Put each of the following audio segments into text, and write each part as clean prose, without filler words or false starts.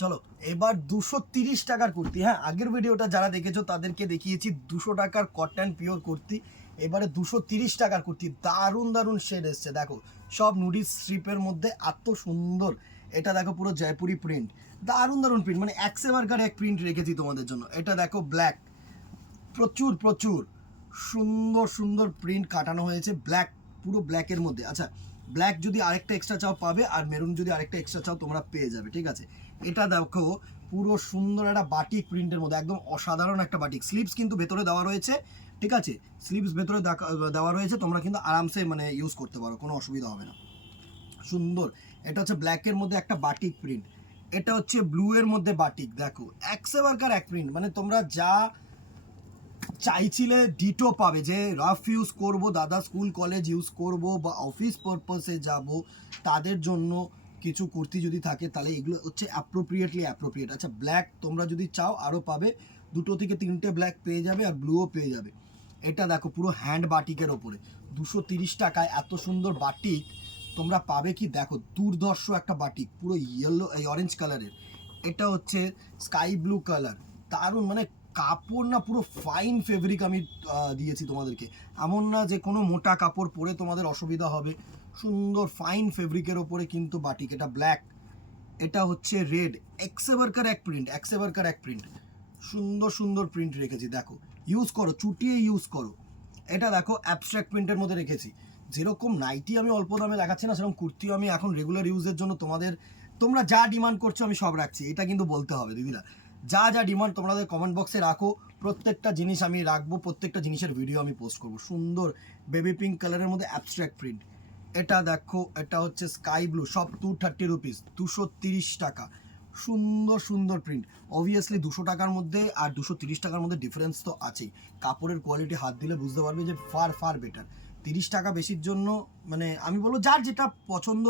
চলো এবার 230 টাকার কুর্তি। হ্যাঁ, আগের ভিডিওটা যারা দেখেছো তাদেরকে দেখিয়েছি 200 টাকার কটন পিওর কুর্তি। এবারে 230 টাকার কুর্তি, দারুণ দারুণ শেড এসছে। দেখো সব নুডি স্ট্রিপের মধ্যে, এত সুন্দর। এটা দেখো পুরো জয়পুরি প্রিন্ট, দারুণ দারুণ প্রিন্ট, মানে এক সেবার কার এক প্রিন্ট রেখেছি তোমাদের জন্য। এটা দেখো ব্ল্যাক, প্রচুর প্রচুর সুন্দর সুন্দর প্রিন্ট কাটানো হয়েছে, ব্ল্যাক, পুরো ব্ল্যাকের মধ্যে। আচ্ছা, ব্ল্যাক যদি আরেকটা এক্সট্রা চাও পাবে, আর মেরুন যদি আরেকটা এক্সট্রা চাও তোমরা পেয়ে যাবে, ঠিক আছে। এটা দেখো পুরো সুন্দর একটা বাটিক প্রিন্টের মধ্যে, একদম অসাধারণ একটা বাটিক। স্লিভস কিন্তু ভেতরে দেওয়া রয়েছে, ঠিক আছে, স্লিভস ভেতরে দেওয়া রয়েছে, তোমরা কিন্তু আরামসে মানে ইউজ করতে পারো, কোনো অসুবিধা হবে না। সুন্দর। এটা হচ্ছে ব্ল্যাকের মধ্যে একটা বাটিক প্রিন্ট, এটা হচ্ছে ব্লু এর মধ্যে বাটিক। দেখো এক সেবারকার এক প্রিন্ট, মানে তোমরা যা চাইছিলে ডিটো পাবে, যে রাফ ইউজ করব, দাদা স্কুল কলেজ ইউজ করব বা অফিস পারপাসে যাব, তাদের জন্য কিছু কুর্তি যদি থাকে তাহলে এগুলো হচ্ছে অ্যাপ্রোপ্রিয়েট। আচ্ছা, ব্ল্যাক তোমরা যদি চাও আরও পাবে, 2 থেকে 3টে ব্ল্যাক পেয়ে যাবে, আর ব্লুও পেয়ে যাবে। এটা দেখো পুরো হ্যান্ড বাটিকের ওপরে 230 টাকায় এত সুন্দর বাটিক তোমরা পাবে কি? দেখো দুর্ধর্ষ একটা বাটিক, পুরো ইয়েলো এই অরেঞ্জ কালারের। এটা হচ্ছে স্কাই ব্লু কালার, দারুণ, মানে কাপড় না পুরো ফাইন ফেব্রিক আমি দিয়েছি তোমাদেরকে, এমন না যে কোনো মোটা কাপড় পরে তোমাদের অসুবিধা হবে। সুন্দর ফাইন ফেব্রিকের ওপরে কিন্তু বাটিক। এটা ব্ল্যাক, এটা হচ্ছে রেড, এক্সেবারকার এক প্রিন্ট, সুন্দর সুন্দর প্রিন্ট রেখেছি। দেখো ইউজ করো, চুটিয়ে ইউজ করো। এটা দেখো অ্যাবস্ট্রাক্ট প্রিন্টের মধ্যে রেখেছি। যেরকম নাইটি আমি অল্প দামে দেখাচ্ছি না, সেরকম কুর্তিও আমি এখন রেগুলার ইউজের জন্য তোমরা যা ডিমান্ড করছো আমি সব রাখছি, এটা কিন্তু বলতে হবে দিদিরা। যা যা ডিমান্ড তোমাদের কমেন্ট বক্সে রাখো, প্রত্যেকটা জিনিস আমি রাখবো, প্রত্যেকটা জিনিসের ভিডিও আমি পোস্ট করবো। সুন্দর বেবি পিঙ্ক কালারের মধ্যে অ্যাবস্ট্রাক্ট প্রিন্ট। এটা দেখো, এটা হচ্ছে স্কাই ব্লু, সব 230 রুপিস, 230 টাকা। সুন্দর সুন্দর প্রিন্ট। অবভিয়াসলি 200 টাকার মধ্যে আর 230 টাকার মধ্যে ডিফারেন্স তো আছেই, কাপড়ের কোয়ালিটি হাত দিলে বুঝতে পারবে যে ফার ফার বেটার। 30 টাকা বেশির জন্য মানে আমি বলবো যার যেটা পছন্দ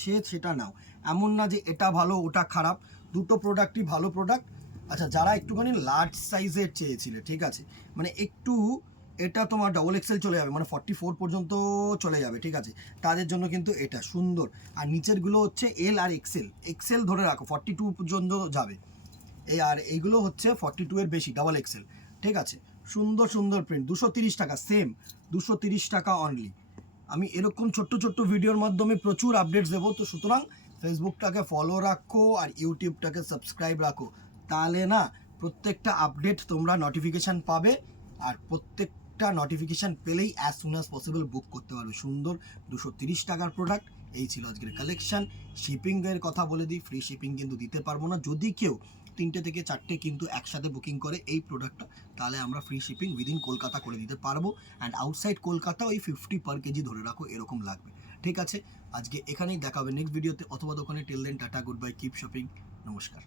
সে সেটা নাও, এমন না যে এটা ভালো ওটা খারাপ, দুটো প্রোডাক্টই ভালো প্রোডাক্ট। আচ্ছা, যারা একটুখানি লার্জ সাইজের চেয়েছিলে, ঠিক আছে, মানে একটু এটা তোমার ডবল এক্সেল চলে যাবে, মানে 44 পর্যন্ত চলে যাবে, ঠিক আছে, তাদের জন্য কিন্তু এটা সুন্দর। আর নিচেরগুলো হচ্ছে এল আর এক্সেল ধরে রাখো 42 পর্যন্ত যাবে, আর এইগুলো হচ্ছে 42 এর বেশি, ডবল এক্সেল, ঠিক আছে। সুন্দর সুন্দর প্রিন্ট, 230 টাকা, সেম 230 টাকা অনলি। আমি এরকম ছোট্ট ছোট্ট ভিডিওর মাধ্যমে প্রচুর আপডেটস দেবো, তো সুতরাং ফেসবুকটাকে ফলো রাখো আর ইউটিউবটাকে সাবস্ক্রাইব রাখো, তাহলে না প্রত্যেকটা আপডেট তোমরা নোটিফিকেশান পাবে, আর প্রত্যেকটা নোটিফিকেশান পেলেই অ্যাজ সুন অ্যাজ পসিবল বুক করতে পারবে। সুন্দর 230 টাকার প্রোডাক্ট, এই ছিল আজকের কালেকশান। শিপিংয়ের কথা বলে দিই, ফ্রি শিপিং কিন্তু দিতে পারবো না, যদি কেউ 3টে থেকে 4টে কিন্তু একসাথে বুকিং করে এই প্রোডাক্টটা, তাহলে আমরা ফ্রি শিপিং উইদিন কলকাতা করে দিতে পারবো। অ্যান্ড আউটসাইড কলকাতা ওই 50 পার কেজি ধরে রাখো, এরকম লাগবে, ঠিক আছে। আজকে এখানেই দেখা হবে নেক্সট ভিডিওতে অথবা দোকানে। Till then tata, good bye, keep shopping, নমস্কার।